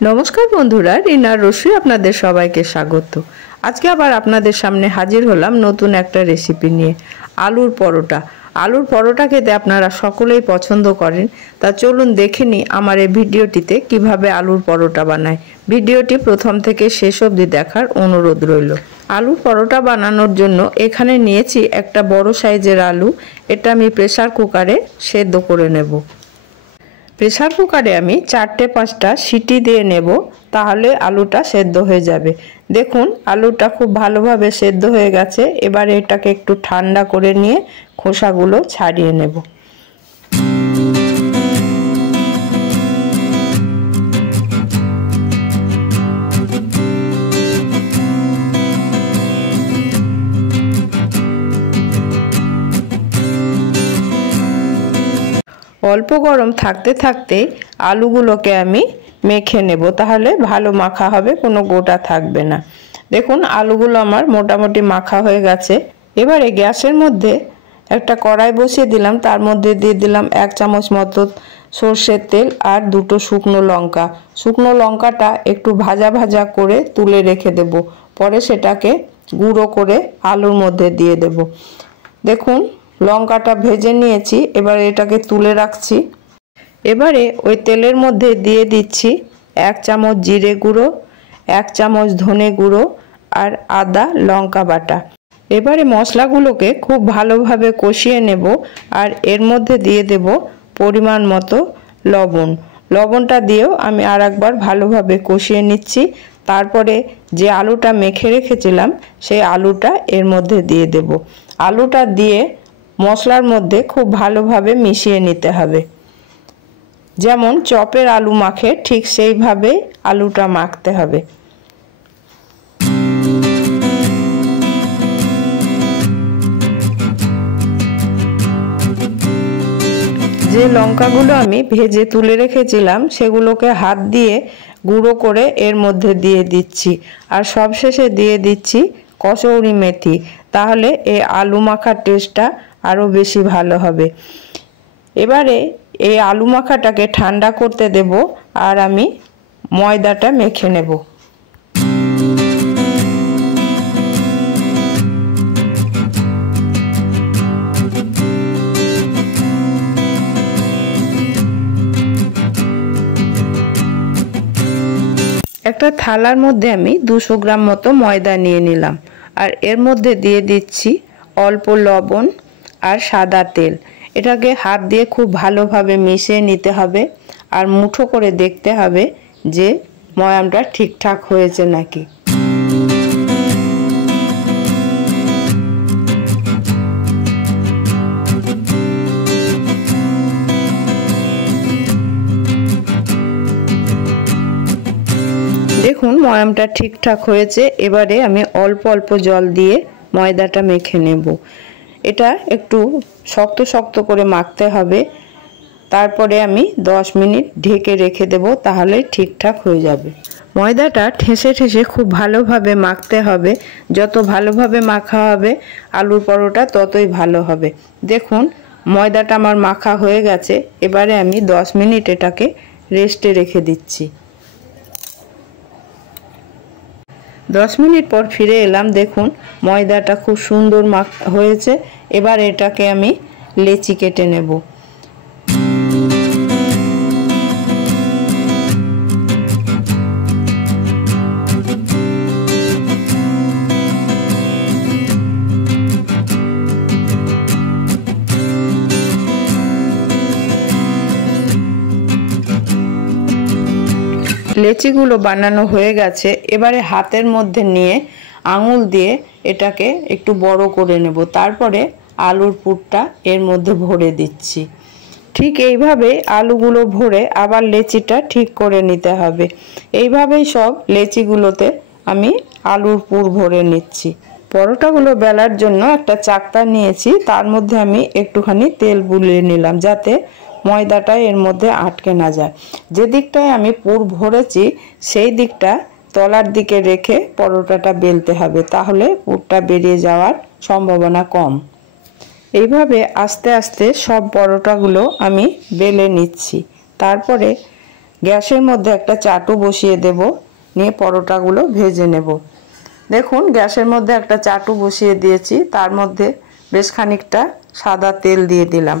नमस्कार बंधुरा रीनार रसोई आपनादेर सबाइके स्वागत। आज के आबार आपनादेर सामने हाजिर हलाम नतून एकटा रेसिपि निये आलुर परोटा। आलुर परोटा खेते आपनारा सकलेई पछंद करें, ता चलुन देखे निई आमार एई भिडियोटिते किभाबे आलुर परोटा बानाई। भिडियोटी प्रथम थेके शेष अब्दि देखार अनुरोध रइल। आलुर परोटा बानानोर जोन्नो एखाने नियेछि एकटा बड़ो साइजेर आलू। एटा आमि प्रेसार कुकारे सेদ্ধ करे नेब। प्रेसार कुकारे आमी 4-5टा सीटी दिए नेब, ताहले आलूटा सेদ্ধ हो जाबे। देखुन आलूटा खूब भालोभाबे सेদ্ধ हो गेछे। एबार एटाके एकटु ठांडा करे निये खोसागुलो छाड़िये नेब। अल्प गरम थाकते थाकते आलूगुलोके आमी मेखे नेब, ताहले भालो माखा होबे, कोनो गोटा थाकबे ना। देखुन आलूगुलो आमार मोटामुटी माखा हो गेछे। एबारे ग्यासेर मध्य एकटा कड़ाई बसिए दिलाम, तार मध्य दिए दिलाम 1 चामच मतो सर्षेर तेल और 2টো शुकनो लंका। शुकनो लंकाटा एकटु भाजा भाजा करे तुले रेखे देब, परे सेटाके गुঁড়ো करे आलुर मध्य दिए देब। देखुन लंकाटा भेजे निয়েছি, এবারে এটাকে তুলে রাখছি। এবারে ওই তেলের মধ্যে দিয়ে দিচ্ছি 1 চামচ জিরে গুঁড়ো, 1 চামচ ধনে গুঁড়ো আর আদা লঙ্কা বাটা। এবারে মশলাগুলোকে খুব ভালোভাবে কষিয়ে নেব আর এর মধ্যে দিয়ে দেব পরিমাণ মতো লবণ। লবণটা দিয়েও আমি আরেকবার ভালোভাবে কষিয়ে নিচ্ছি। তারপরে যে আলুটা মেখে রেখেছিলাম সেই আলুটা এর মধ্যে দিয়ে দেব। আলুটা দিয়ে মশলার মধ্যে খুব ভালোভাবে মিশিয়ে নিতে হবে। যেমন চপের আলু মাখে ঠিক সেইভাবে আলুটা মাখতে হবে। যে লঙ্কাগুলো আমি ভেজে তুলে রেখেছিলাম সেগুলোকে হাত দিয়ে গুঁড়ো করে এর মধ্যে দিয়ে দিচ্ছি আর সবশেষে দিয়ে দিচ্ছি কসৌরি মেথি। তাহলে এই আলু মাখার টেস্টটা আরো বেশি ভালো হবে। এবারে এই আলু মাখাটাকে ঠান্ডা করতে দেব আর আমি ময়দাটা মেখে নেব। একটা থালার মধ্যে আমি 200 গ্রাম মতো ময়দা নিয়ে নিলাম আর এর মধ্যে দিয়ে দিচ্ছি অল্প লবণ আর সাদা তেল। এটাকে হাত দিয়ে খুব ভালোভাবে মিশিয়ে নিতে হবে আর মুঠো করে দেখতে হবে যে ময়ামটা ঠিকঠাক হয়েছে নাকি। দেখুন ময়ামটা ঠিকঠাক হয়েছে। এবারে আমি অল্প অল্প জল দিয়ে ময়দাটা মেখে নেব। এটা একটু শক্ত শক্ত করে মাখতে হবে। তারপরে আমি 10 মিনিট ঢেকে রেখে দেব, তাহলে ঠিকঠাক হয়ে যাবে। ময়দাটা ঠেসে ঠেসে খুব ভালোভাবে মাখতে হবে। যত ভালোভাবে মাখা হবে আলুর পরোটা ততই ভালো হবে। দেখুন ময়দাটা আমার মাখা হয়ে গেছে। এবারে আমি 10 মিনিট এটাকে রেস্টে রেখে দিচ্ছি। 10 মিনিট পর ফিরে এলাম। দেখুন ময়দাটা খুব সুন্দর হয়েছে। এবার এটাকে আমি লেচি কেটে নেব। লেচিগুলো বানানো হয়ে গেছে। এবারে হাতের মধ্যে নিয়ে আঙুল দিয়ে এটাকে একটু বড় করে নেব। তারপরে আলুর পুরটা এর মধ্যে ভরে দিচ্ছি। ঠিক এইভাবে আলুগুলো ভরে আবার লেচিটা ঠিক করে নিতে হবে। এইভাবেই সব লেচিগুলোতে আমি আলুর পুর ভরে নিচ্ছি। পরোটাগুলো বেলার জন্য একটা চাকতা নিয়েছি, তার মধ্যে আমি একটুখানি তেল বুলিয়ে নিলাম যাতে ময়দাটা এর মধ্যে আটকে না যায়। যে দিকটায় আমি পুর ভরেছি সেই দিকটা তলার দিকে রেখে পরোটাটা বেলতে হবে, তাহলে পুরটা বেরিয়ে যাওয়ার সম্ভাবনা কম। এইভাবে আস্তে আস্তে সব পরোটাগুলো আমি বেলে নিচ্ছি। তারপরে গ্যাসের মধ্যে একটা চাটু বসিয়ে দেব, নিয়ে পরোটাগুলো ভেজে নেব। দেখুন গ্যাসের মধ্যে একটা চাটু বসিয়ে দিয়েছি, তার মধ্যে বেশ খানিকটা সাদা তেল দিয়ে দিলাম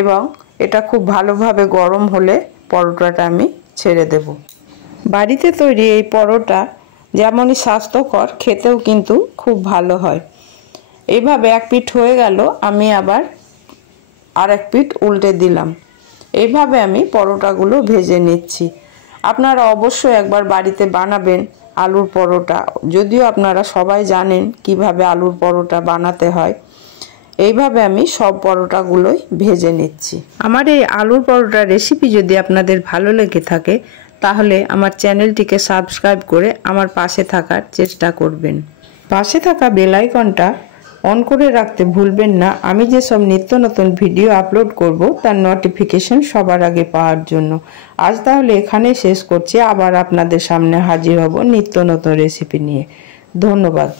এবং এটা খুব ভালোভাবে গরম হলে পরোটাটা আমি ছেড়ে দেব। বাড়িতে তৈরি এই পরোটা যেমনই স্বাস্থ্যকর, খেতেও কিন্তু খুব ভালো হয়। এইভাবে এক পিঠ হয়ে গেল, আমি আবার আরেক পিঠ উল্টে দিলাম। এইভাবে আমি পরোটাগুলো ভেজে নিচ্ছি। আপনারা অবশ্যই একবার বাড়িতে বানাবেন আলুর পরোটা, যদিও আপনারা সবাই জানেন কিভাবে আলুর পরোটা বানাতে হয়। এইভাবে আমি সব পরোটাগুলোই ভেজে নিচ্ছি। আমার এই আলুর পরোটার রেসিপি যদি আপনাদের ভালো লেগে থাকে তাহলে আমার চ্যানেলটিকে সাবস্ক্রাইব করে আমার পাশে থাকার চেষ্টা করবেন। পাশে থাকা বেল আইকনটা অন করে রাখতে ভুলবেন না, আমি যেসব নিত্য নতুন ভিডিও আপলোড করব তার নোটিফিকেশন সবার আগে পাওয়ার জন্য। আজ তাহলে এখানেই শেষ করছি, আবার আপনাদের সামনে হাজির হব নিত্য নতুন রেসিপি নিয়ে। ধন্যবাদ।